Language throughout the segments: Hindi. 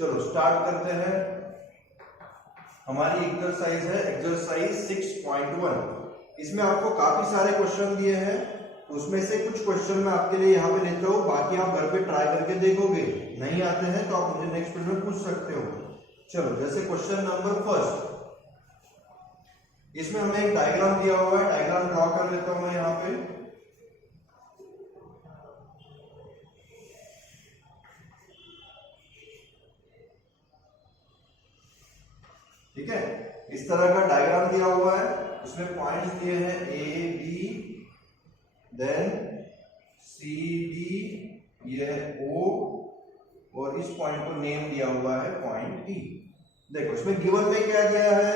चलो स्टार्ट करते हैं। हमारी एक्सरसाइज है एक्सरसाइज 6.1। इसमें आपको काफी सारे क्वेश्चन दिए हैं, उसमें से कुछ क्वेश्चन मैं आपके लिए यहाँ पे लेता हूँ, बाकी आप घर पे ट्राई करके देखोगे। नहीं आते हैं तो आप मुझे नेक्स्ट वीडियो में पूछ सकते हो। चलो जैसे क्वेश्चन नंबर फर्स्ट, इसमें हमें एक डायग्राम दिया हुआ है, डायग्राम ड्रॉ कर लेता हूं मैं यहाँ पे। ठीक है, इस तरह का डायग्राम दिया हुआ है, उसमें पॉइंट्स दिए हैं A B, then C D, ये ओ, और इस पॉइंट को नेम दिया हुआ है पॉइंट ई। देखो इसमें गिवन में क्या दिया है,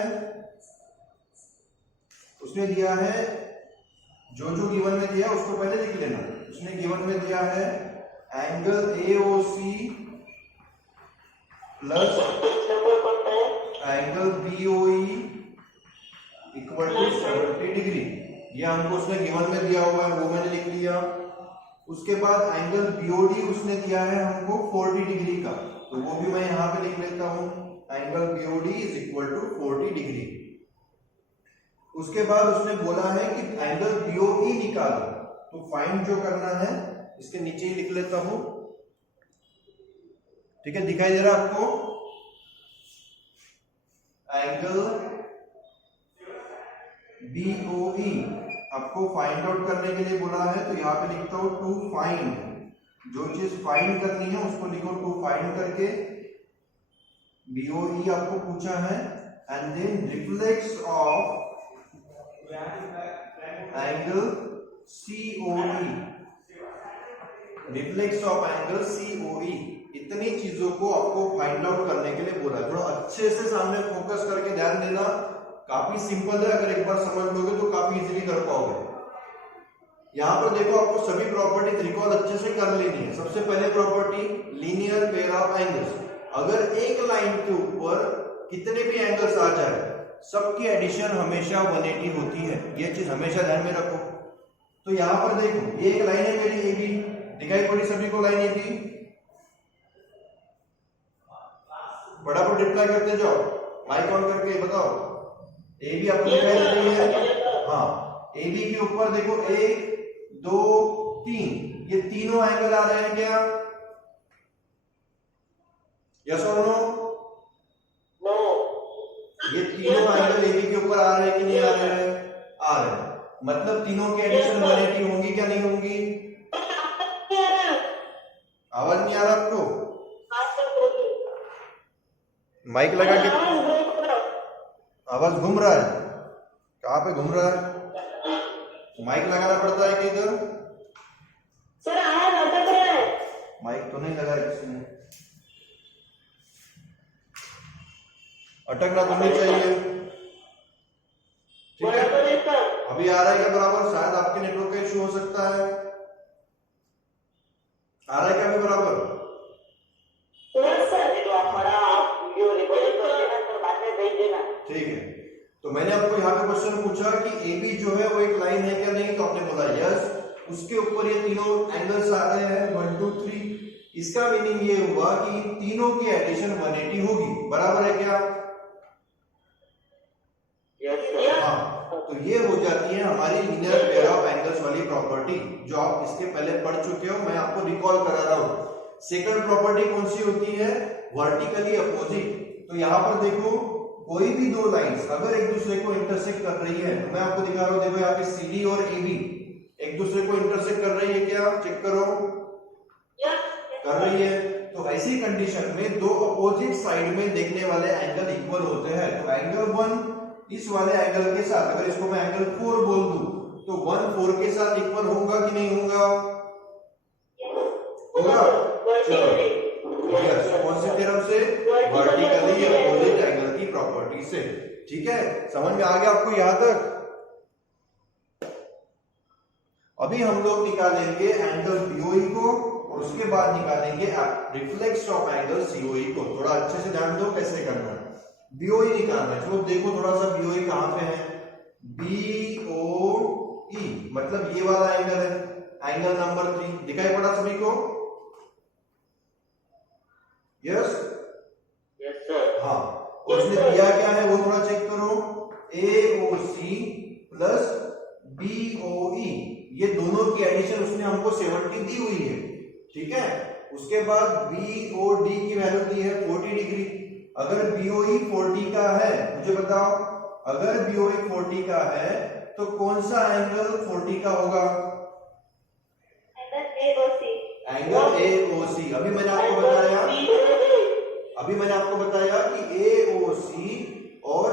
उसने दिया है जो गिवन में दिया उसको पहले लिख लेना। उसने गिवन में दिया है angle AOC plus angle BOE equal to 70 degree. ये हमको उसने गिवन में दिया हुआ है, वो मैंने लिख लिया। उसके बाद एंगल BOD उसने दिया है हमको 40 डिग्री का, तो वो भी मैं यहां पे लिख लेता हूं, angle BOD is equal to 40 degree. उसके बाद उसने बोला है कि एंगल BOE निकालो, तो फाइंड जो करना है इसके नीचे ही लिख लेता हूं। ठीक है, दिखाई दे रहा है आपको? एंगल BOE आपको फाइंड आउट करने के लिए बोला है, तो यहां पे लिखता हूं टू फाइंड। जो चीज फाइंड करनी है उसको लिखो टू फाइंड करके। BOE आपको पूछा है, and then reflex of angle COE, reflex of angle COE। इतनी चीजों को आपको फाइंड आउट करने के लिए बोला है। थोड़ा अच्छे से सामने फोकस करके ध्यान देना, काफी सिंपल है, अगर एक बार समझ लोगे तो काफी इजीली कर पाओगे। यहां पर देखो आपको सभी प्रॉपर्टी रिकॉल अच्छे से कर लेनी है। सबसे पहले property linear pair of angles. अगर एक लाइन के ऊपर कितने भी एंगल्स आ जाए, सबकी एडिशन हमेशा 180 होती है, ये चीज हमेशा ध्यान में रखो। तो यहां पर देखो ये एक लाइन है मेरी AB, दिखाई पड़ी सभी को लाइन AB? फटाफट रिप्लाई करते जाओ, माइक ऑन करके बताओ। AB आपको दिखाई दे रही है? हाँ, AB के ऊपर देखो 1 2 3, ये तीनों एंगल आ रहे हैं क्या? यस और नो? ये तीनों एंगल AB के ऊपर आ रहे हैं कि नहीं आ रहे हैं? आ रहे हैं, मतलब तीनों की एडिशन 180 होंगी क्या नहीं होंगी? आवाज नहीं आ रहा आपको? माइक लगा के आवाज घूम रहा है, कहां पे घूम रहा है? माइक लगाना पड़ता है कि इधर? सर आवाज अटक रहा है। माइक तो नहीं लगा किसी ने, अटकना तो नहीं चाहिए। ठीक है, अभी आ रहा है क्या बराबर? शायद आपके नेटवर्क का इश्यू हो सकता है। आ रहा है क्या अभी बराबर? ठीक है, तो मैंने आपको यहाँ पे क्वेश्चन पूछा कि AB जो है वो एक लाइन है क्या नहीं, तो आपने बोला यस। उसके ऊपर ये तीनों एंगल्स आ रहे हैं 1 2 3, इसका मीनिंग ये हुआ कि तीनों की एडिशन 180 होगी, बराबर है क्या? हाँ, तो ये हो जाती है हमारी लीनियर पेयर ऑफ एंगल्स वाली प्रॉपर्टी, जो आप इसके पहले पढ़ चुके हो, मैं आपको रिकॉल करा रहा हूं। सेकंड प्रॉपर्टी कौन सी होती है? Vertically opposite. तो यहां पर देखो कोई भी दो लाइंस अगर एक दूसरे को इंटरसेक्ट कर रही है, तो मैं आपको दिखा रहा हूं, देखो यहाँ पे CD और AB एक दूसरे को इंटरसेक्ट कर रही है क्या? चेक करो, कर रही है। तो ऐसी कंडीशन में दो अपोजिट साइड में देखने वाले एंगल इक्वल होते हैं। तो एंगल 1 इस वाले एंगल के साथ, अगर इसको मैं एंगल 4 बोल दूं, तो 1 4 के साथ इक्वल होगा कि नहीं होगा? होगा। यस, कौन सी थ्योरम से? वर्टिकली अपोजिट एंगल की प्रॉपर्टी से। ठीक है, समझ में आ गया आपको यहां तक? अभी हम लोग निकालेंगे एंगल BOE को, और उसके बाद निकालेंगे रिफ्लेक्स ऑफ एंगल COE को। थोड़ा अच्छे से ध्यान दो कैसे करना है। BOE निकालना है, चलो देखो थोड़ा सा BOE कहां पे है। BOE मतलब ये वाला एंगल है, एंगल नंबर 3, दिखाई पड़ा सभी को? यस, हाँ, और उसने दिया क्या है वो थोड़ा चेक करो। AOC प्लस BOE, ये दोनों की एडिशन उसने हमको 70 दी हुई है, ठीक है। उसके बाद BOD की वैल्यू दी है 40 डिग्री। अगर BOE 40 का है, मुझे बताओ, अगर BOE 40 का है तो कौन सा एंगल 40 का होगा? Angle AOC। Angle AOC। अभी मैंने आपको बताया कि AOC और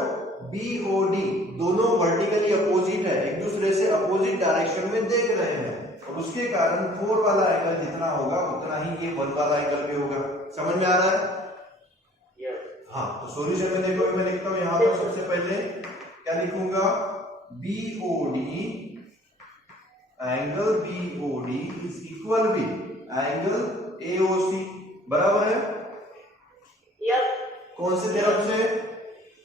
BOD दोनों वर्टिकली अपोजिट है, एक दूसरे से अपोजिट डायरेक्शन में देख रहे हैं, और उसके कारण 4 वाला एंगल जितना होगा उतना ही ये 1 वाला एंगल भी होगा। समझ में आ रहा है? हाँ, तो सॉल्यूशन में देखो, मैं लिखता हूं यहां पर सबसे पहले क्या लिखूंगा, BOD angle BOD is equal be angle AOC, बराबर है? कौन से थ्योरम से?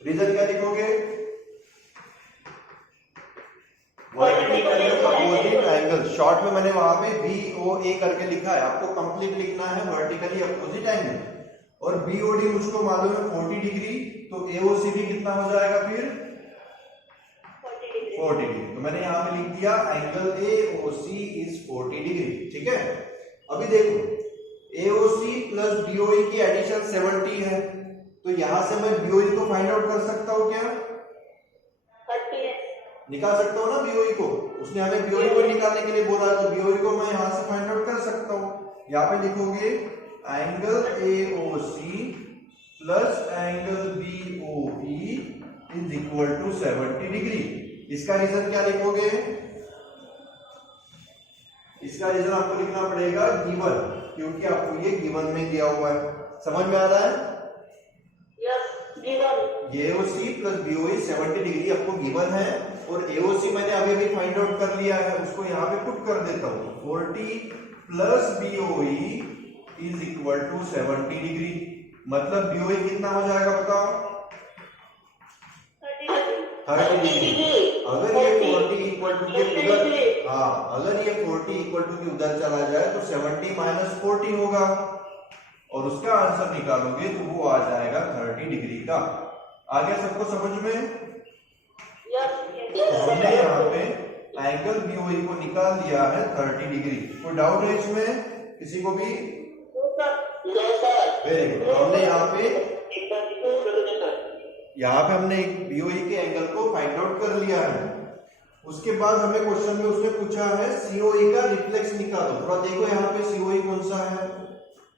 रीजन क्या लिखोगे? Vertically opposite angle. शॉर्ट में मैंने वहां पे BOA करके लिखा है, आपको कंप्लीट लिखना है वर्टिकली अपोजिट एंगल। और BOD मुझको मालूम है 40 डिग्री, तो AOC भी कितना हो जाएगा फिर? 40 डिग्री। तो मैंने यहां पे लिख दिया एंगल AOC इज 40 डिग्री, ठीक है। अभी देखो, AOC प्लस BOE की एडिशन 70 है, तो यहां से मैं BOE को फाइंड आउट कर सकता हूं क्या? निकाल सकता हूं ना BOE को। उसने हमें BOE को निकालने के लिए बोला, तो BOE को मैं यहां से फाइंड आउट कर सकता हूं। यहां पे लिखोगे angle AOC plus angle BOE is equal to 70 degree. इसका रीजन क्या लिखोगे? इसका रीजन आपको लिखना पड़ेगा गिवन, क्योंकि आपको ये गिवन में दिया हुआ है। समझ में आ रहा है? AOC प्लस BOE 70 डिग्री आपको गिवन है, और AOC मैंने अभी फाइंड आउट कर लिया है, उसको यहाँ पे पुट कर देता हूँ। 40 plus BOE is equal to 70 degree, मतलब BOE कितना हो जाएगा बताओ? 30 डिग्री। अगर ये 40 इक्वल टू के उधर, हाँ, अगर ये 40 इक्वल टू के उधर चला जाए तो 70 माइनस 40 होगा, और उसका आंसर निकालोगे तो वो आ जाएगा 30 डिग्री का। आ गया सबको समझ में? हमने यहाँ पे एंगल BOE को निकाल दिया है 30 डिग्री। कोई डाउट है इसमें किसी को भी? Very good. हमने यहाँ पे हमने BOE के एंगल को फाइंड आउट कर लिया है। उसके बाद हमें क्वेश्चन में उसने पूछा है COE का रिफ्लेक्स निकालो। थोड़ा देखो यहाँ पे COE कौन सा है?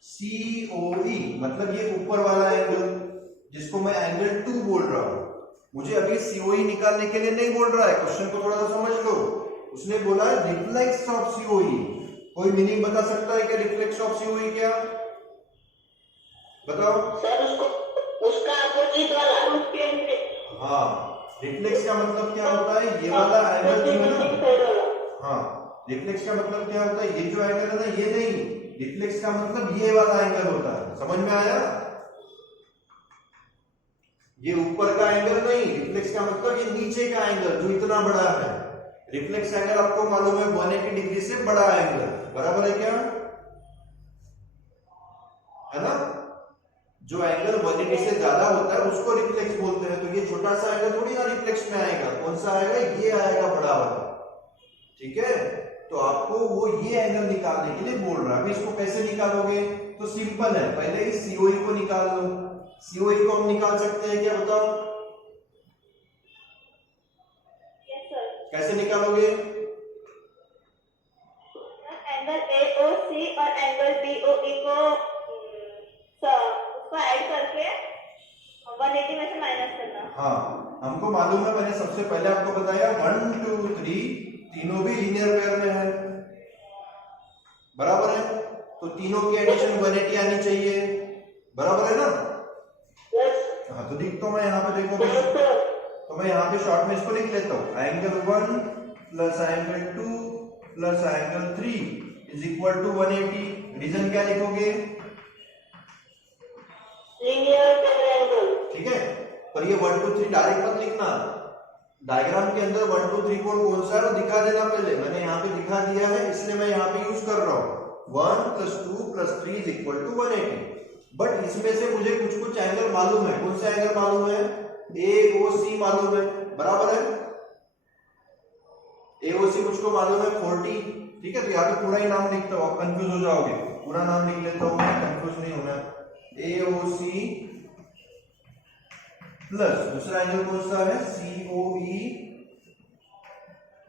COE मतलब ये ऊपर वाला एंगल, जिसको मैं एंगल 2 बोल रहा हूं। मुझे अभी COE निकालने के लिए नहीं बोल रहा है, क्वेश्चन को थोड़ा सा समझ लो। उसने बोला रिफ्लेक्स ऑफ COE। कोई मीनिंग बता सकता है क्या रिफ्लेक्स ऑफ COE क्या? बताओ सर। उसका अपोजिट वाला। हाँ, रिफ्लेक्स का मतलब क्या होता है? ये वाला एंगल जो है ना, हाँ, रिफ्लेक्स का मतलब क्या होता है? ये जो एंगल है ना, ये नहीं, रिफ्लेक्स का मतलब ये वाला एंगल होता है। समझ में आया? ये ऊपर का एंगल नहीं, रिफ्लेक्स का मतलब ये नीचे का एंगल जो इतना बड़ा है। रिफ्लेक्स एंगल आपको मालूम है 180 डिग्री से बड़ा एंगल, बराबर है क्या? है ना? जो एंगल 180 से ज्यादा होता है उसको रिफ्लेक्स बोलते हैं। तो ये छोटा सा एंगल थोड़ी ना रिफ्लेक्स में आएगा, कौन सा आएगा? ये आएगा बड़ा वाला, ठीक है। तो आपको वो ये एंगल निकालने के लिए बोल रहा है। अभी इसको कैसे निकालोगे? तो सिंपल है, पहले ही COE को निकाल लो। COE को हम निकाल सकते हैं क्या, बताओ? कैसे निकालोगे? एंगल AOC और एंगल BOE को उसको ऐड करके 180 में से माइनस करना। हाँ, हमको मालूम है, मैंने सबसे पहले आपको बताया 1 2 3 तीनों भी लीनियर पेयर में है, बराबर है। तो तीनों की एडिशन 180 आनी चाहिए, बराबर है ना? हाँ, तो देखता हूं मैं यहाँ पे, देखो तो मैं यहाँ पे शॉर्ट में इसको लिख लेता हूँ। Angle 1 plus angle 2 plus angle 3 is equal to 180। Reason क्या लिखोगे? लीनियर पेयर एंगल, ठीक है। पर ये 1 2 3 डायरेक्ट मत लिखना, डायग्राम के अंदर 1 2 3 4 कौन सा है वो दिखा देना पहले। मैंने यहाँ पे दिखा दिया है, इसलिए मैं यहाँ पे यूज कर रहा हूँ 1 + 2 + 3 = 180। बट इसमें से मुझे कुछ एंगल मालूम है, कौन सा एंगल मालूम है, AOC मालूम है, बराबर है। AOC मुझको मालूम है 40, ठीक है। तो यहाँ पे पूरा ही नाम लिखता हूँ, आप कंफ्यूज हो जाओगे, पूरा नाम लिख लेता हूँ मैं, कंफ्यूज नहीं होना। AOC प्लस दूसरा एंगल कौन सा है, COE,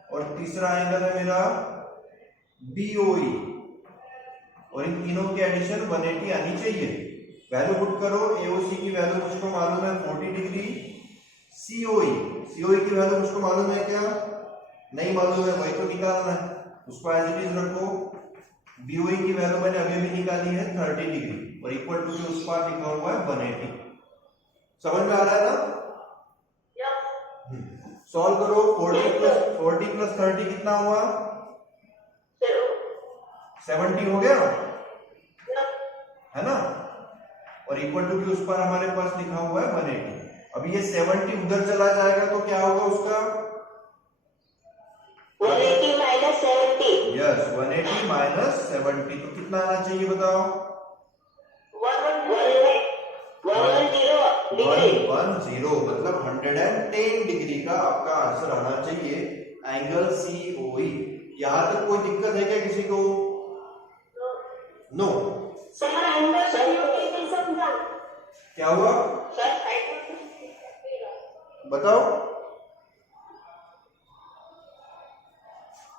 और तीसरा एंगल है मेरा BOE, और इन तीनों की एडिशन 180 आनी चाहिए। वैल्यू पुट करो, AOC की वैल्यू मुझको मालूम है 40 डिग्री, COE की वैल्यू मुझको मालूम है क्या, नहीं मालूम है, वही तो निकालना है, उसको एज इट इज रखो। BOE की वैल्यू मैंने अभी अभी निकाली है 30 डिग्री, और इक्वल टू के उस पार लिखा हुआ है 180। समझ में आ रहा है ना? सॉल्व करो, 40 प्लस 30 कितना हुआ, 70 हो गया, है ना, और इक्वल टू के उस पर हमारे पास लिखा हुआ है 180। अभी ये 70 उधर चला जाएगा तो क्या होगा उसका, 180 minus 70. यस 180 माइनस 70, तो कितना आना चाहिए बताओ, 110 डिग्री। 110, मतलब 110 डिग्री का आपका आंसर आना चाहिए, एंगल COE। यहां तक कोई दिक्कत है क्या किसी को? नो। सर एंगल COE नहीं समझा। क्या हुआ सर बताओ,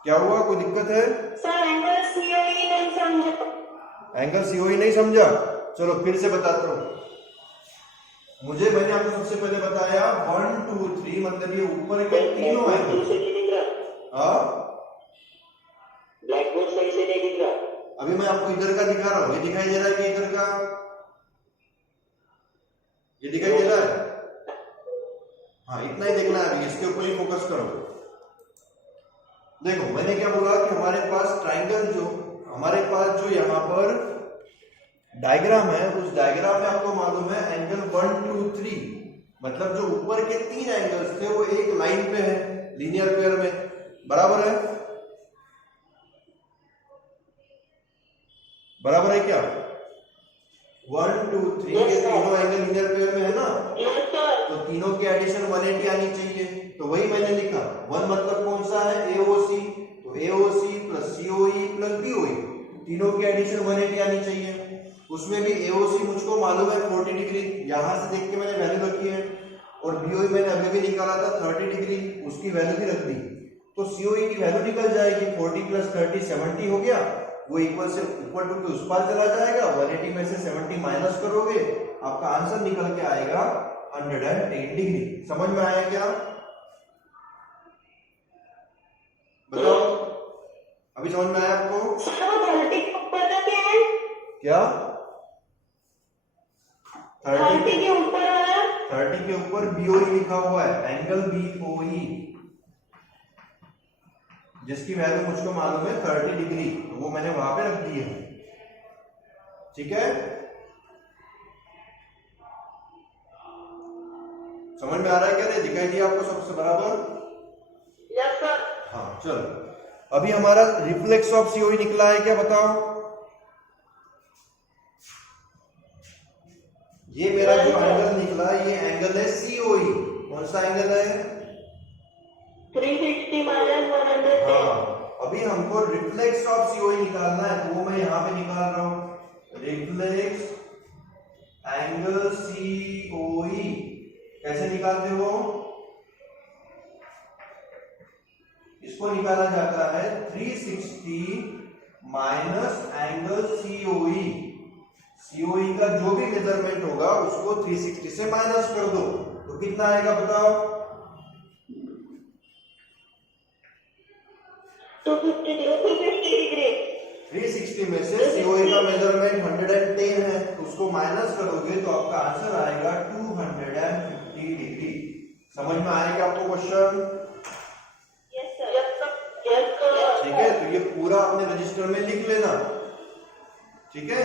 क्या हुआ, कोई दिक्कत है? सर एंगल COE नहीं समझा। एंगल COE नहीं समझा, चलो फिर से बताता हूं। मैंने आपको सबसे पहले बताया 1 2 3, मतलब ये ऊपर के तीनों एंगल। हाँ, ब्लैक बोर्ड सही से नहीं दिख रहा। अभी मैं आपको इधर का दिखा रहा हूँ, ये दिखाई दे रहा है कि इधर का, ये दिखाई दे रहा है? हाँ, इतना ही देखना है, अभी इसके ऊपर ही फोकस करो। देखो मैंने क्या बोला कि हमारे पास ट्राइंगल हमारे पास जो यहाँ पर डायग्राम है, उस डायग्राम में आपको मालूम है एंगल 1 2 3, मतलब जो ऊपर के 3 एंगल्स थे वो एक लाइन पे है, लीनियर पेयर में, बराबर है, बराबर है क्या? 1 2 3 के तीनों एंगल लीनियर पेयर में है ना, तो तीनों की एडिशन 180 आनी चाहिए, तो वही मैंने लिखा। 1 मतलब कौन सा है, AOC, तो AOC plus COE plus BOE, तीनों की एडिशन 180 आनी चाहिए। उसमें भी AOC मुझको मालूम है 40 डिग्री, यहां से देख के मैंने वैल्यू रखी है, और BOE मैंने अभी भी निकाला था 30 डिग्री, उसकी वैल्यू भी रख दी, तो COE की वैल्यू निकल जाएगी, 40 प्लस 30 70 हो गया, वो इक्वल टू के उस पार चला जाएगा, 180 में से 70 माइनस करोगे, आपका आंसर निकल के आएगा 110 डिग्री। समझ में आया क्या? बताओ, अभी समझ में आया आपको? 30 के ऊपर का क्या है? क्या 30 के ऊपर वाला? 30 के ऊपर BOE लिखा हुआ है, एंगल BOE, जिसकी वैल्यू मुझको मालूम है 30 डिग्री, तो वो मैंने वहां पे रख दी है, ठीक है? समझ में आ रहा है क्या? नहीं दिखाई दिया आपको सबसे बराबर? Yes sir. हाँ चलो, अभी हमारा रिफ्लेक्स ऑफ COE निकला है क्या, बताओ? ये मेरा जो एंगल निकला, ये एंगल है COE, कौन सा एंगल है? 360 माइनस 110। हाँ, अभी हमको रिफ्लेक्स ऑफ COE निकालना है, तो वो मैं यहां पे निकाल रहा हूं, रिफ्लेक्स एंगल COE कैसे निकालते हो? इसको निकाला जाता है 360 माइनस एंगल COE, COE का जो भी मेजरमेंट होगा उसको 360 से माइनस कर दो, तो कितना आएगा बताओ? 250 डिग्री। 360 में से COE का मेजरमेंट 110 है, तो उसको माइनस करोगे तो आपका आंसर आएगा 250 डिग्री। समझ में आएगा आपको क्वेश्चन? Yes sir. ठीक है, तो ये पूरा अपने रजिस्टर में लिख लेना, ठीक है?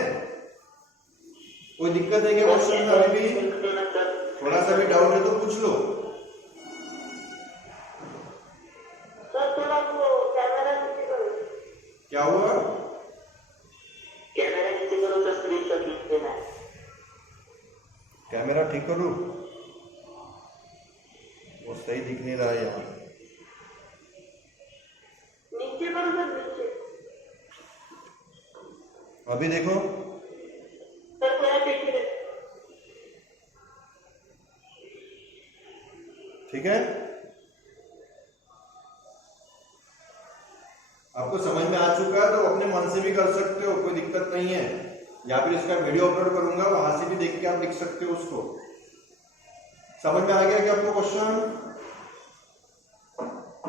कोई दिक्कत है क्या क्वेश्चन में? अभी भी थोड़ा सा भी डाउट है तो पूछ लो। सर थोड़ा वो कैमरा नीचे करो। क्या हुआ? कैमरा नीचे करो सर, स्क्रीन शॉट लेना है। कैमरा ठीक करूँ, वो सही दिख नहीं रहा है यहाँ। नीचे करो सर, नीचे। अभी देखो, सर थोड़ा पीछे। ठीक है, आपको समझ में आ चुका है तो अपने मन से भी कर सकते हो, कोई दिक्कत नहीं है। या फिर इसका वीडियो अपलोड करूंगा, वहां से भी देख के आप लिख सकते हो उसको। समझ में आ गया क्या आपको क्वेश्चन?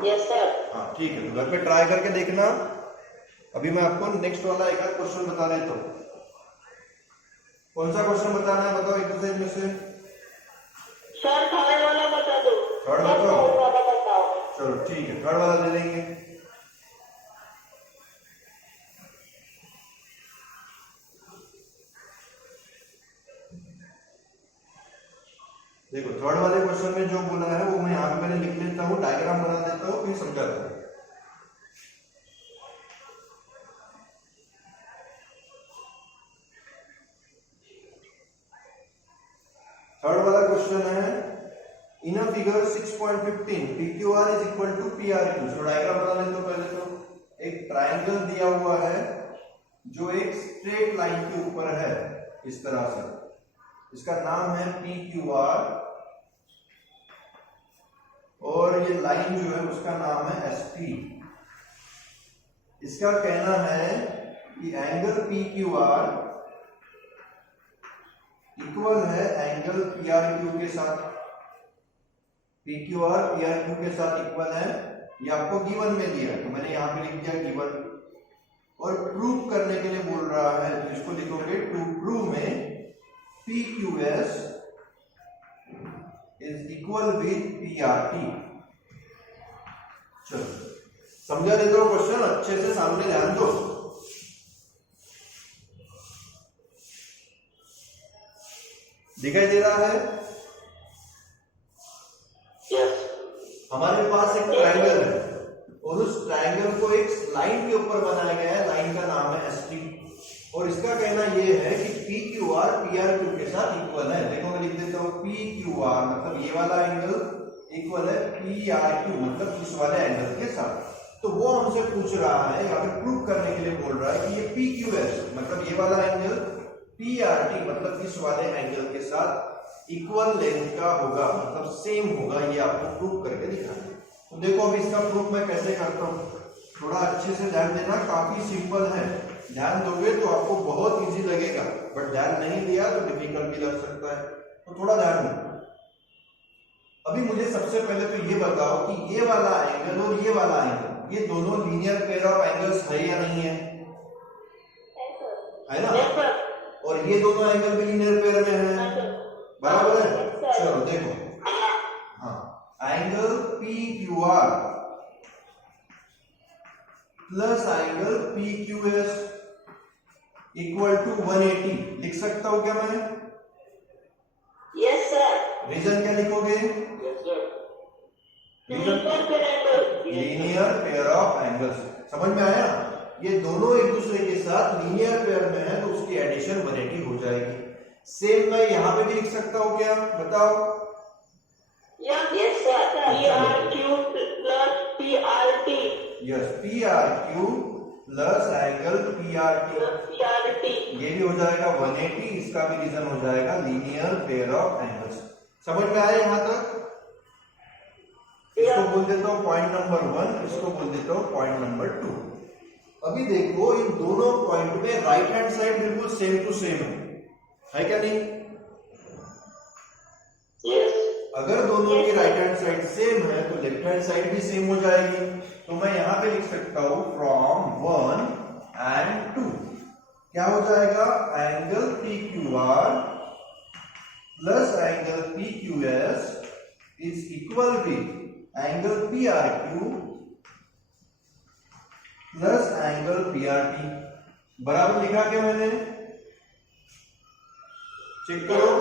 Yes sir. हाँ ठीक है, तो घर पे ट्राई करके देखना। अभी मैं आपको नेक्स्ट वाला एक आध क्वेश्चन बता देता हूँ। कौन सा क्वेश्चन बताना है बताओ एक्सरसाइज में से? सर थर्ड वाला बता दो। थर्ड सर बताओ। थर्ड वाला बताओ। चलो ठीक है, थर्ड वाला ले लेंगे। देखो थर्ड वाले क्वेश्चन में जो बोला है वो मैं यहाँ पे पहले लिख लेता हूँ, डायग्राम बना देता हूँ, फिर समझाता हूँ। थर्ड वाला क्वेश्चन है, in a figure 6.15 PQR is equal to PRQ। So diagram बना लेते हो पहले। तो एक ट्रायंगल दिया हुआ है जो एक स्ट्रेट लाइन के ऊपर है इस तरह से, इसका नाम है PQR, और ये लाइन जो है उसका नाम है SP। इसका कहना है कि एंगल PQR इक्वल है एंगल PRQ के साथ। PQR PRQ के साथ इक्वल है, ये आपको गिवन में दिया है तो मैंने यहां पे लिख दिया गिवन। और प्रूव करने के लिए बोल रहा है तो इसको लिखोगे टू प्रूव में PQS is equal with PRT। चलो समझा देता हूं क्वेश्चन, अच्छे से सामने ध्यान दो। दिखाई दे रहा है? यस। हमारे पास एक ट्रायंगल है और उस ट्रायंगल को एक लाइन के ऊपर बनाया गया है, लाइन का नाम है SP। और इसका कहना यह है कि PQR PRQ के साथ इक्वल है। देखो मैं लिख देता हूं, PQR मतलब ये वाला एंगल इक्वल है PRQ मतलब इस वाले एंगल के साथ। तो वो हमसे पूछ रहा है या फिर प्रूव करने के लिए बोल रहा है कि ये PQS मतलब ये वाला एंगल PRT मतलब इस वाले एंगल के साथ इक्वल लेंथ का होगा, मतलब सेम होगा। ये आपको प्रूव करके दिखाना है। तो देखो अभी इसका प्रूफ मैं कैसे करता हूँ, थोड़ा अच्छे से ध्यान देना, काफी सिंपल है। ध्यान दोगे तो आपको बहुत इजी लगेगा, बट ध्यान नहीं दिया तो डिफिकल्ट भी लग सकता है, तो थोड़ा ध्यान दो। अभी मुझे सबसे पहले तो ये बताओ कि ये वाला एंगल और ये वाला एंगल, ये दोनों लीनियर पेयर ऑफ एंगल्स है या नहीं है? है ना? और ये दोनों एंगल भी लीनियर पेयर में है, बराबर है? चलो देखो, हाँ, angle PQR plus angle PQS equal to 180 लिख सकता हूं क्या मैं? Yes sir. रीजन क्या लिखोगे? Yes sir. Linear pair of angles. समझ में आया? ये दोनों एक दूसरे के साथ लीनियर पेयर में है तो उसकी एडिशन 180 हो जाएगी। सेम मैं यहाँ पे भी लिख सकता हूँ क्या, बताओ? Yes sir. PRQ plus PRT। Yes, PRQ plus angle PRT, ये भी हो जाएगा 180, इसका भी रीजन हो जाएगा लीनियर पेयर ऑफ एंगल्स। समझ में आया यहाँ तक? इसको बोल देता हूँ पॉइंट नंबर 1, इसको बोल देता हूँ पॉइंट नंबर 2। अभी देखो इन दोनों पॉइंट में राइट हैंड साइड बिल्कुल सेम टू सेम है क्या नहीं? यस। अगर दोनों की राइट हैंड साइड सेम है तो लेफ्ट हैंड साइड भी सेम हो जाएगी। तो मैं यहां पे लिख सकता हूं फ्रॉम 1 and 2 क्या हो जाएगा? Angle PQR plus angle PQS is equal with angle PRQ plus angle PRT। बराबर लिखा क्या मैंने? चेक करो,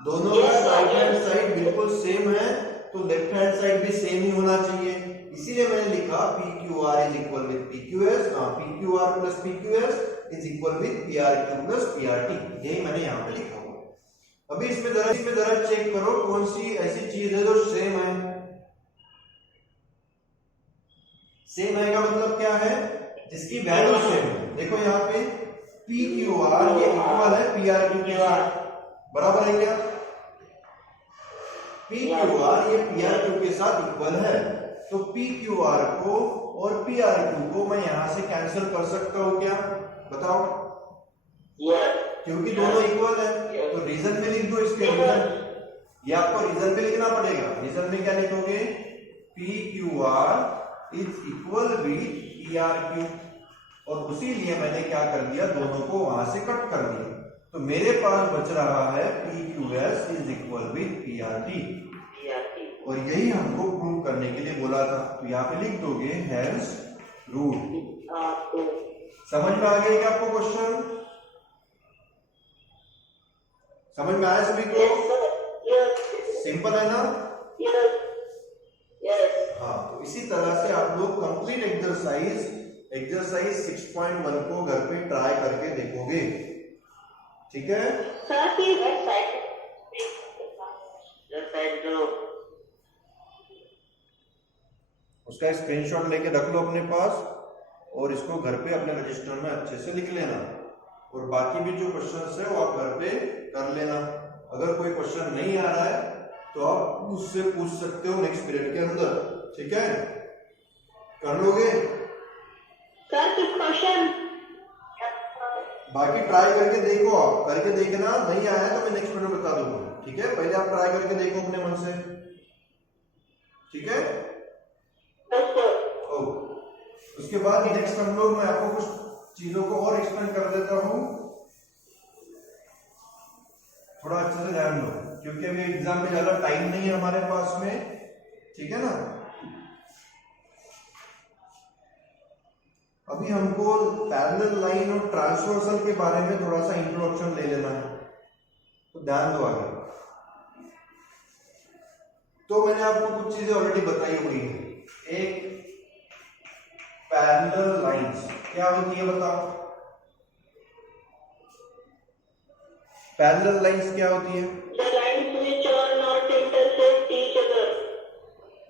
दोनों का राइट हैंड साइड बिल्कुल सेम है तो लेफ्ट हैंड साइड भी सेम ही होना चाहिए। इसीलिए मैंने लिखा PQR is equal with PQS, PQR plus PQS is equal with PRQ plus PRT। यही मैंने यहाँ पे लिखा हुआ। अभी इसमें जरा चेक करो कौन सी ऐसी चीज है जो सेम है। सेम है का मतलब क्या है, जिसकी वैल्यू सेम है। देखो यहाँ पे पी क्यू आर ये इक्वल है पी आर क्यू के साथ, बराबर है क्या? पी क्यू आर ये पी आर क्यू के साथ इक्वल है, तो पी क्यू आर को और पी आर क्यू को मैं यहां से कैंसिल कर सकता हूं क्या? बताओ। क्योंकि दोनों इक्वल है, तो रीजन में लिख दो इसके रीजन। ये आपको रीजन में लिखना पड़ेगा। रीजन में क्या लिखोगे? P Q R is equal with P R Q, और उसी लिए मैंने क्या कर दिया, दोनों को वहां से कट कर दिया। तो मेरे पास बच रहा है P Q S is equal with P R T, और यही हमको प्रूव करने के लिए बोला था। तो यहाँ पे लिख दोगे हेंस रूट। समझ में आ गया क्या आपको क्वेश्चन? समझ में आया सभी को? सिंपल है ना? हाँ, तो इसी तरह से आप लोग कंप्लीट एक्सरसाइज 6.1 को घर पे ट्राई करके देखोगे, ठीक है? उसका स्क्रीनशॉट लेके रख लो अपने पास, और इसको घर पे अपने रजिस्टर में अच्छे से लिख लेना, और बाकी भी जो क्वेश्चंस है वो आप घर पे कर लेना। अगर कोई क्वेश्चन नहीं आ रहा है तो आप मुझसे पूछ सकते हो नेक्स्ट पीरियड के अंदर, ठीक है? कर लोगे? बाकी ट्राई करके देखो, आप करके देखना, नहीं आया तो मैं नेक्स्ट वीडियो में बता दूंगा, ठीक है? पहले आप ट्राई करके देखो अपने मन से, ठीक है? उसके बाद नेक्स्ट हम लोग, मैं आपको कुछ चीजों को और एक्सप्लेन कर देता हूं, थोड़ा अच्छे से ध्यान दो, क्योंकि अभी एग्जाम में ज्यादा टाइम नहीं है हमारे पास में, ठीक है ना? अभी हमको पैरेलल लाइन और ट्रांसवर्सल के बारे में थोड़ा सा इंट्रोडक्शन ले लेना है, तो ध्यान दो आगे। तो मैंने आपको कुछ चीजें ऑलरेडी बताई हुई है। एक पैरेलल लाइंस क्या होती है बताओ? पैरेलल लाइंस क्या होती है? The lines which are not intersect each other.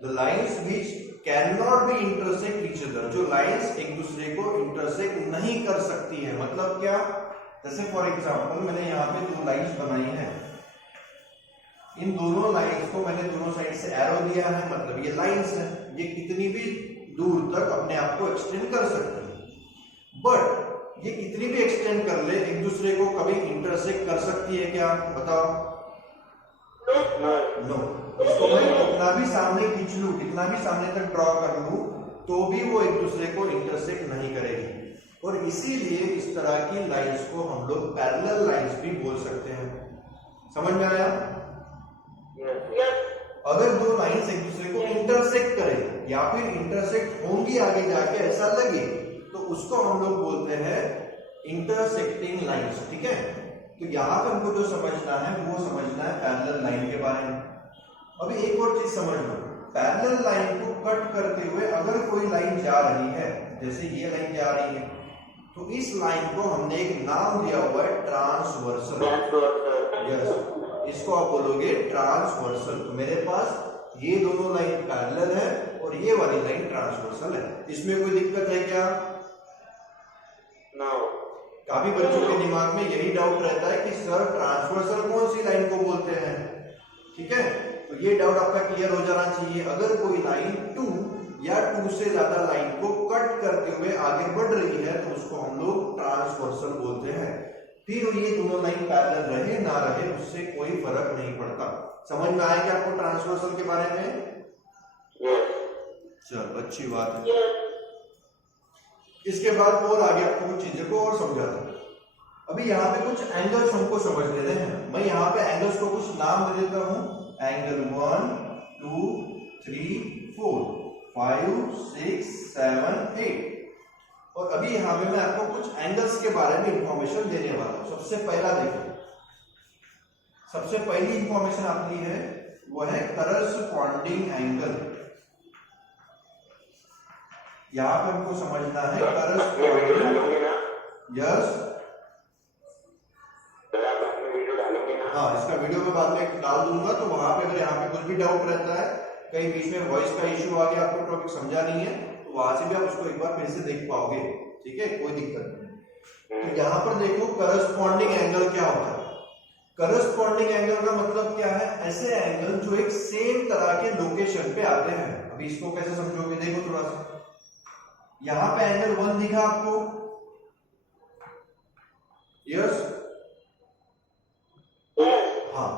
The lines which cannot be intersect each other, जो लाइंस एक दूसरे को इंटरसेक्ट नहीं कर सकती है। मतलब क्या? जैसे फॉर एग्जांपल मैंने यहाँ पे दो लाइंस बनाई हैं, इन दोनों लाइंस को मैंने दोनों साइड से एरो दिया है, मतलब ये लाइंस है, ये कितनी भी दूर तक अपने आप को एक्सटेंड कर सकती है। बट ये कितनी भी एक्सटेंड कर ले, एक दूसरे को कभी इंटरसेक्ट कर सकती है क्या? बताओ। नो। इसको मैं कितना भी सामने खींच लूं, कितना भी सामने तक ड्रॉ कर लूं, तो भी वो एक दूसरे को इंटरसेक्ट नहीं करेगी, और इसीलिए इस तरह की लाइंस को हम लोग पैरेलल लाइंस भी बोल सकते हैं। समझ में आया? अगर दो लाइंस एक दूसरे को इंटरसेक्ट करें या फिर इंटरसेक्ट होंगी आगे जाके ऐसा लगे, तो उसको हम लोग बोलते हैं इंटरसेक्टिंग लाइंस, ठीक है? तो यहाँ पे हमको जो समझना है वो समझना है पैरेलल लाइन के बारे में। अभी एक और चीज समझ लो, पैरेलल लाइन को कट करते हुए अगर कोई लाइन जा रही है, जैसे ये लाइन जा रही है, तो इस लाइन को हमने एक नाम दिया हुआ है ट्रांसवर्सल। यस, इसको आप बोलोगे ट्रांसवर्सल। तो मेरे पास ये दोनों लाइन पैरेलल है और ये वाली लाइन ट्रांसवर्सल है। इसमें कोई दिक्कत है क्या? काफी बच्चों के दिमाग में यही डाउट रहता है कि सर ट्रांसवर्सल कौन सी लाइन को बोलते हैं, ठीक है? तो ये डाउट आपका क्लियर हो जाना चाहिए। अगर कोई लाइन 2 या 2 से ज्यादा लाइन को कट करते हुए आगे बढ़ रही है तो उसको हम लोग ट्रांसवर्सल बोलते हैं। फिर ये दोनों लाइन पैरेलल रहे ना रहे उससे कोई फर्क नहीं पड़ता। समझ में आया क्या आपको ट्रांसवर्सल के बारे में? चलो अच्छी बात है। इसके बाद और आगे आपको कुछ चीजें को और समझाता हूं। अभी यहाँ पे कुछ एंगल्स हमको समझ लेते हैं। मैं यहाँ पे एंगल्स को कुछ नाम दे देता हूं। एंगल 1 2 3 4 5 6 7 8। और अभी यहाँ पे मैं आपको कुछ एंगल्स के बारे में इंफॉर्मेशन देने वाला हूं। सबसे पहला देखो, सबसे पहली इंफॉर्मेशन आपकी है वो है करस्पॉन्डिंग एंगल। यहां पे हमको समझना है करस्पॉन्डिंग। यस, हाँ, इसका वीडियो डाल दूंगा, तो वहां पे अगर यहाँ पे कुछ भी डाउट रहता है, कहीं बीच में वॉइस का इश्यू आ गया, आपको टॉपिक समझा नहीं है, तो वहां से भी आप उसको एक बार फिर से देख पाओगे। ठीक है, कोई दिक्कत नहीं। तो यहाँ पर देखो करस्पॉन्डिंग एंगल क्या होता है। करस्पॉन्डिंग एंगल का मतलब क्या है? ऐसे एंगल जो एक सेम तरह के लोकेशन पे आते हैं। अभी इसको कैसे समझोगे, देखो थोड़ा सा। यहां पे एंगल 1 दिखा आपको, यस? हाँ।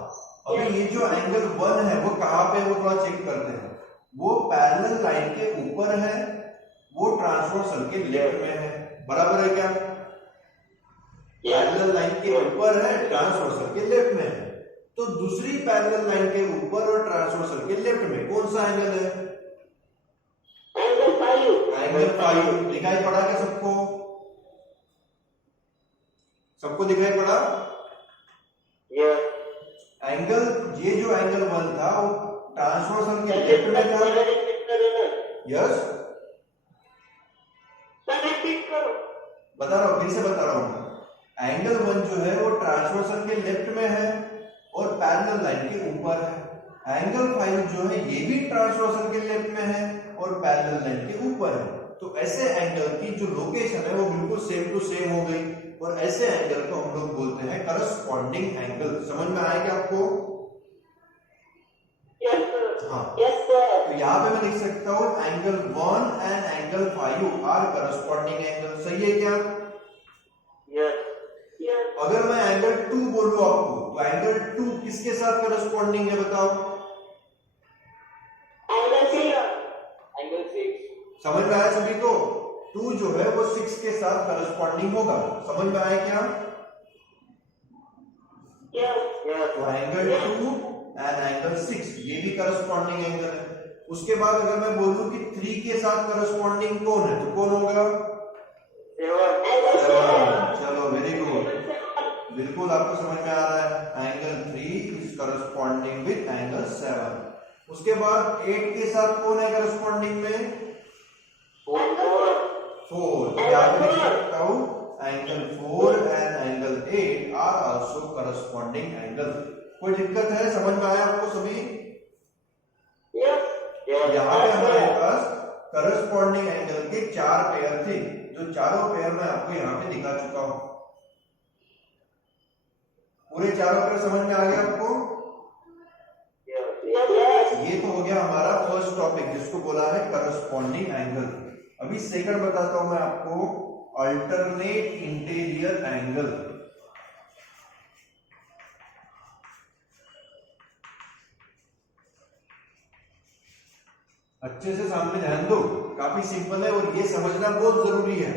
अभी ये जो एंगल 1 है वो कहां पे, वो थोड़ा चेक करते हैं। वो पैरेलल लाइन के ऊपर है, वो ट्रांसवर्सल के लेफ्ट में है, बराबर है क्या? पैरेलल लाइन के ऊपर है, ट्रांसवर्सल के लेफ्ट में है। तो दूसरी पैरेलल लाइन के ऊपर और ट्रांसवर्सल के लेफ्ट में कौन सा एंगल है? एंगल 5 दिखाई पड़ा क्या सबको? सबको दिखाई पड़ा? एंगल, ये जो एंगल 1 था वो ट्रांसवर्सल के लेफ्ट में था, यस? बता रहा हूं, फिर से बता रहा हूं। एंगल 1 जो है वो ट्रांसवर्सल के लेफ्ट में है और पैरेलल लाइन के ऊपर है। एंगल 5 जो है ये भी ट्रांसवर्सल के लेफ्ट में है और पैरेलल लाइन के ऊपर है। तो ऐसे एंगल की जो लोकेशन है वो बिल्कुल सेम टू सेम हो गई, और ऐसे एंगल को हम लोग बोलते हैं करस्पॉन्डिंग एंगल। समझ में आया क्या आपको? हाँ। तो यहाँ पे मैं लिख सकता हूँ angle 1 and angle 5 are corresponding angle. सही है क्या? अगर मैं एंगल 2 बोलूं आपको, तो एंगल 2 किसके साथ करस्पॉन्डिंग है बताओ? एंगल 6। समझ में आया सभी को? 2 जो है वो 6 के साथ करस्पॉन्डिंग होगा। समझ में आया क्या? तो एंगल 2 एंड एंगल 6 ये भी करस्पॉन्डिंग एंगल है। उसके बाद अगर मैं बोलूं कि 3 के साथ करस्पॉन्डिंग कौन है, तो कौन होगा? 7। चलो, वेरी गुड, बिल्कुल आपको समझ में आ रहा है। Angle 3 is corresponding with angle 7। उसके बाद 8 के साथ कौन है करस्पॉन्डिंग में? 4। यहाँ पे लिख सकता हूं angle 4 and angle 8 are also corresponding angle. कोई दिक्कत है? समझ में आया आपको सभी? यहाँ पे हमारे पास करस्पॉन्डिंग एंगल के 4 पेयर थे, जो चारों पेयर मैं आपको यहाँ पे दिखा चुका हूं। पूरे चारों पेयर समझ में आ गया आपको? ये तो हो गया हमारा फर्स्ट टॉपिक, जिसको बोला है करस्पॉन्डिंग एंगल। अभी सेकंड बताता हूं मैं आपको, अल्टरनेट इंटीरियर एंगल। अच्छे से सामने ध्यान दो, काफी सिंपल है और ये समझना बहुत जरूरी है,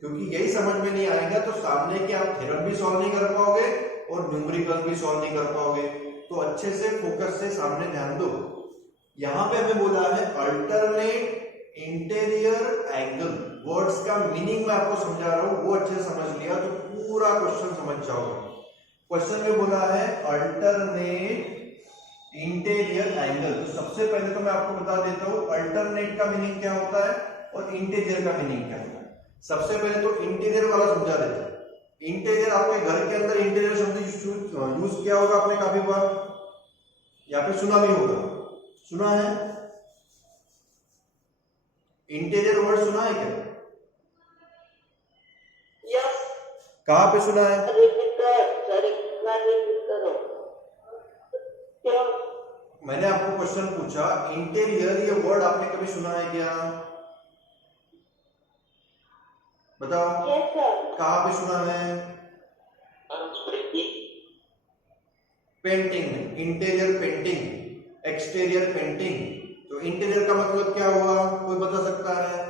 क्योंकि यही समझ में नहीं आएगा तो सामने के आप थ्योरम भी सॉल्व नहीं कर पाओगे और न्यूमेरिकल भी सॉल्व नहीं कर पाओगे। तो अच्छे से फोकस से सामने ध्यान दो। यहां पे हमें बोला है अल्टरनेट इंटीरियर एंगल। वर्ड्स का मीनिंग मैं आपको समझा रहा हूं, वो अच्छे से समझ लिया तो पूरा क्वेश्चन समझ जाओगे। क्वेश्चन में बोला है अल्टरनेट इंटीरियर एंगल। तो सबसे पहले तो मैं आपको बता देता हूं अल्टरनेट का मीनिंग क्या होता है और इंटीरियर का मीनिंग क्या होता है। सबसे पहले तो इंटीरियर वाला समझा देते हैं। इंटीरियर, आपके घर के अंदर इंटीरियर शब्द यूज किया होगा आपने काफी बार, यहाँ पे सुना भी होगा। सुना है? इंटीरियर वर्ड सुना है क्या? कहां पे सुना है? मैंने आपको क्वेश्चन पूछा, इंटीरियर ये वर्ड आपने कभी सुना है क्या? बताओ। कहां पे सुना है? पेंटिंग में, इंटीरियर पेंटिंग, एक्सटीरियर पेंटिंग। तो इंटीरियर का मतलब क्या हुआ, कोई बता सकता है?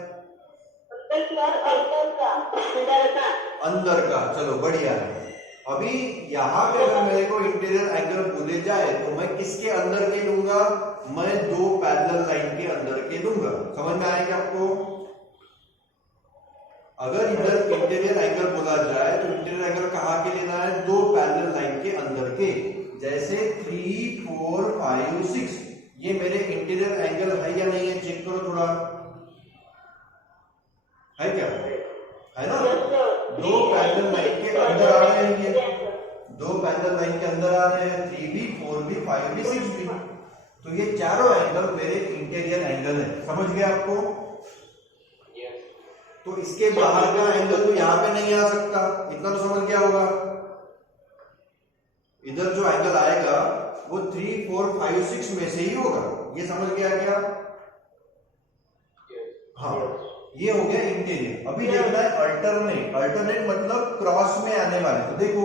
अंदर का। चलो बढ़िया है। अभी यहाँ पे अगर मेरे को इंटीरियर एंगल बोले जाए तो मैं किसके अंदर के लूंगा? मैं 2 पैरेलल लाइन के अंदर के लूंगा। समझ में आएगा आपको? अगर इधर इंटीरियर एंगल बोला जाए तो इंटीरियर एंगल कहाँ के लेना है? 2 पैरेलल लाइन के अंदर के। जैसे 3, 4, 5, 6 ये मेरे इंटीरियर एंगल है या नहीं है? चेक करो थोड़ा, है क्या? है ना? 2 पैरेलल लाइन के अंदर आ रहे हैं ये, दो पैरेलल लाइन के अंदर आ रहे हैं, 3B 4B 5B 6B। तो ये चारों एंगल मेरे इंटीरियर एंगल है। समझ गए आपको? तो इसके बाहर का एंगल तो यहाँ पे नहीं आ सकता, इतना तो समझ गया होगा। इधर जो एंगल आएगा वो 3 4 5 6 में से ही होगा। ये समझ गया क्या? हाँ, ये हो गया इंटीरियर। अभी देखना है अल्टरनेट। अल्टरनेट मतलब क्रॉस में आने वाले। तो देखो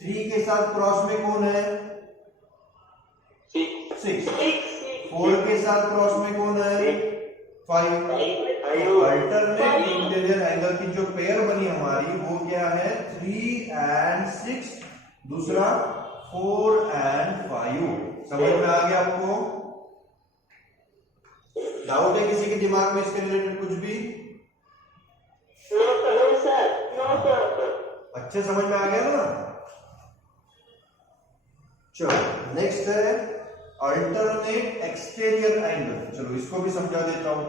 3 के साथ क्रॉस में कौन है? 6। 4 के साथ क्रॉस में कौन है? 5। अल्टरनेट इंटीरियर एंगल की जो पेयर बनी हमारी वो क्या है? 3 and 6, दूसरा 4 and 5। समझ में आ गया आपको? डाउट है किसी के दिमाग में इसके रिलेटेड कुछ भी? अच्छे समझ में आ गया ना? चलो नेक्स्ट है अल्टरनेट एक्सटीरियर एंगल। चलो इसको भी समझा देता हूं।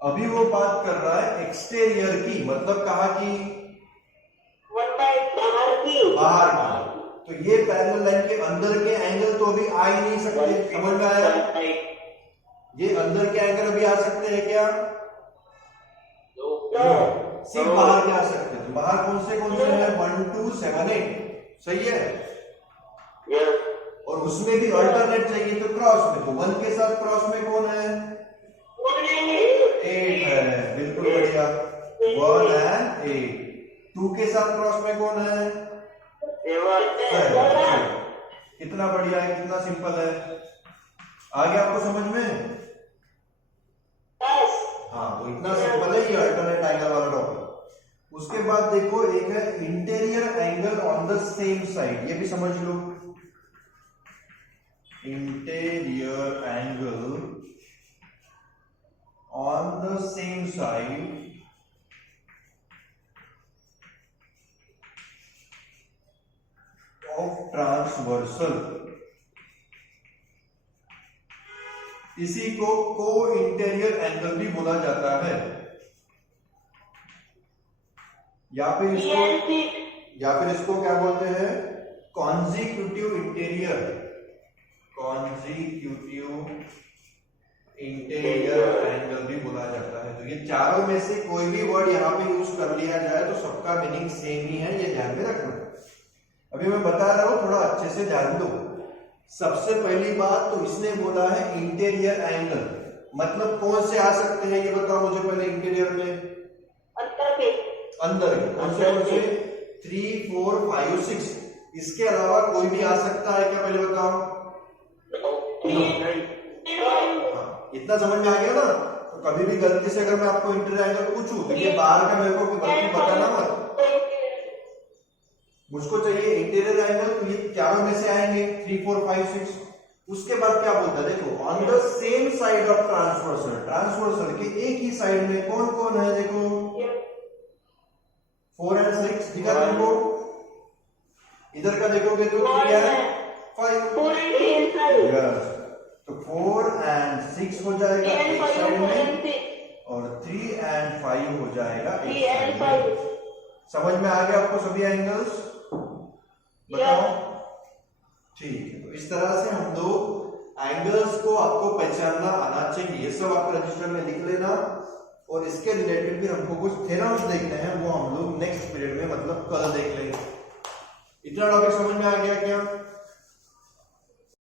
अभी वो बात कर रहा है एक्सटीरियर की, मतलब कहा कि बाहर की। तो ये पैरेलल लाइन के अंदर के एंगल तो अभी आ ही नहीं सकते। समझ में आया? ये अंदर के एंगल अभी आ सकते हैं क्या? सिर्फ बाहर के आ सकते हैं। तो बाहर कौन से हैं? 1 2 7 8। सही है? और उसमें भी अल्टरनेट चाहिए तो क्रॉस में। तो 1 के साथ क्रॉस में कौन है? 8 है। बिल्कुल बढ़िया, 1 and 8। 2 के साथ क्रॉस में कौन है? 7। कितना बढ़िया है, कितना सिंपल है। आ गया आपको समझ में? हाँ, तो इतना सिंपल है ये अल्टरनेट एंगल वाला टॉपिक। उसके बाद देखो एक है interior angle on the same side. ये भी समझ लो। Interior angle on the same side of transversal. इसी को को इंटीरियर एंगल भी बोला जाता है। या फिर इसको क्या बोलते हैं? Consecutive interior. Consecutive interior angle भी बोला जाता है। तो ये चारों में से कोई भी वर्ड यहाँ पे यूज कर लिया जाए तो सबका मीनिंग सेम ही है, ये ध्यान में रखना। अभी मैं बता रहा हूं, थोड़ा अच्छे से ध्यान दो। सबसे पहली बात तो इसने बोला है इंटीरियर एंगल, मतलब कौन से आ सकते हैं ये बताओ मुझे पहले। इंटीरियर में अंदर के कौन से? 3 4 5 6। इसके अलावा कोई भी आ सकता है क्या? पहले बताओ। इतना समझ में आ गया ना? तो कभी भी गलती से अगर मैं आपको इंटीरियर एंगल पूछूं तो ये बाहर का मेरे को गलती बताना मत। मुझको चाहिए इंटीरियर एंगल, तो ये चारों में से आएंगे 3 4 5 6। उसके बाद क्या बोलता है देखो, on the same side of transversal. Transversal के एक ही साइड में कौन कौन है? देखो 4 and 6 दिखा तुमको। इधर का देखोगे तो 3 and 5। यस, तो 4 and 6 हो जाएगा एक साइड में और 3 and 5 हो जाएगा एक साइड में। समझ में आ गया आपको सभी एंगल्स? बताओ। ठीक है, तो इस तरह से हम दो एंगल्स को आपको पहचानना आना चाहिए। ये सब आप रजिस्टर में लिख लेना। और इसके रिलेटेड भी हमको कुछ थ्योरम्स देखने हैं, वो हम लोग नेक्स्ट पीरियड में मतलब कल देख लेंगे। इतना टॉपिक समझ में आ गया क्या?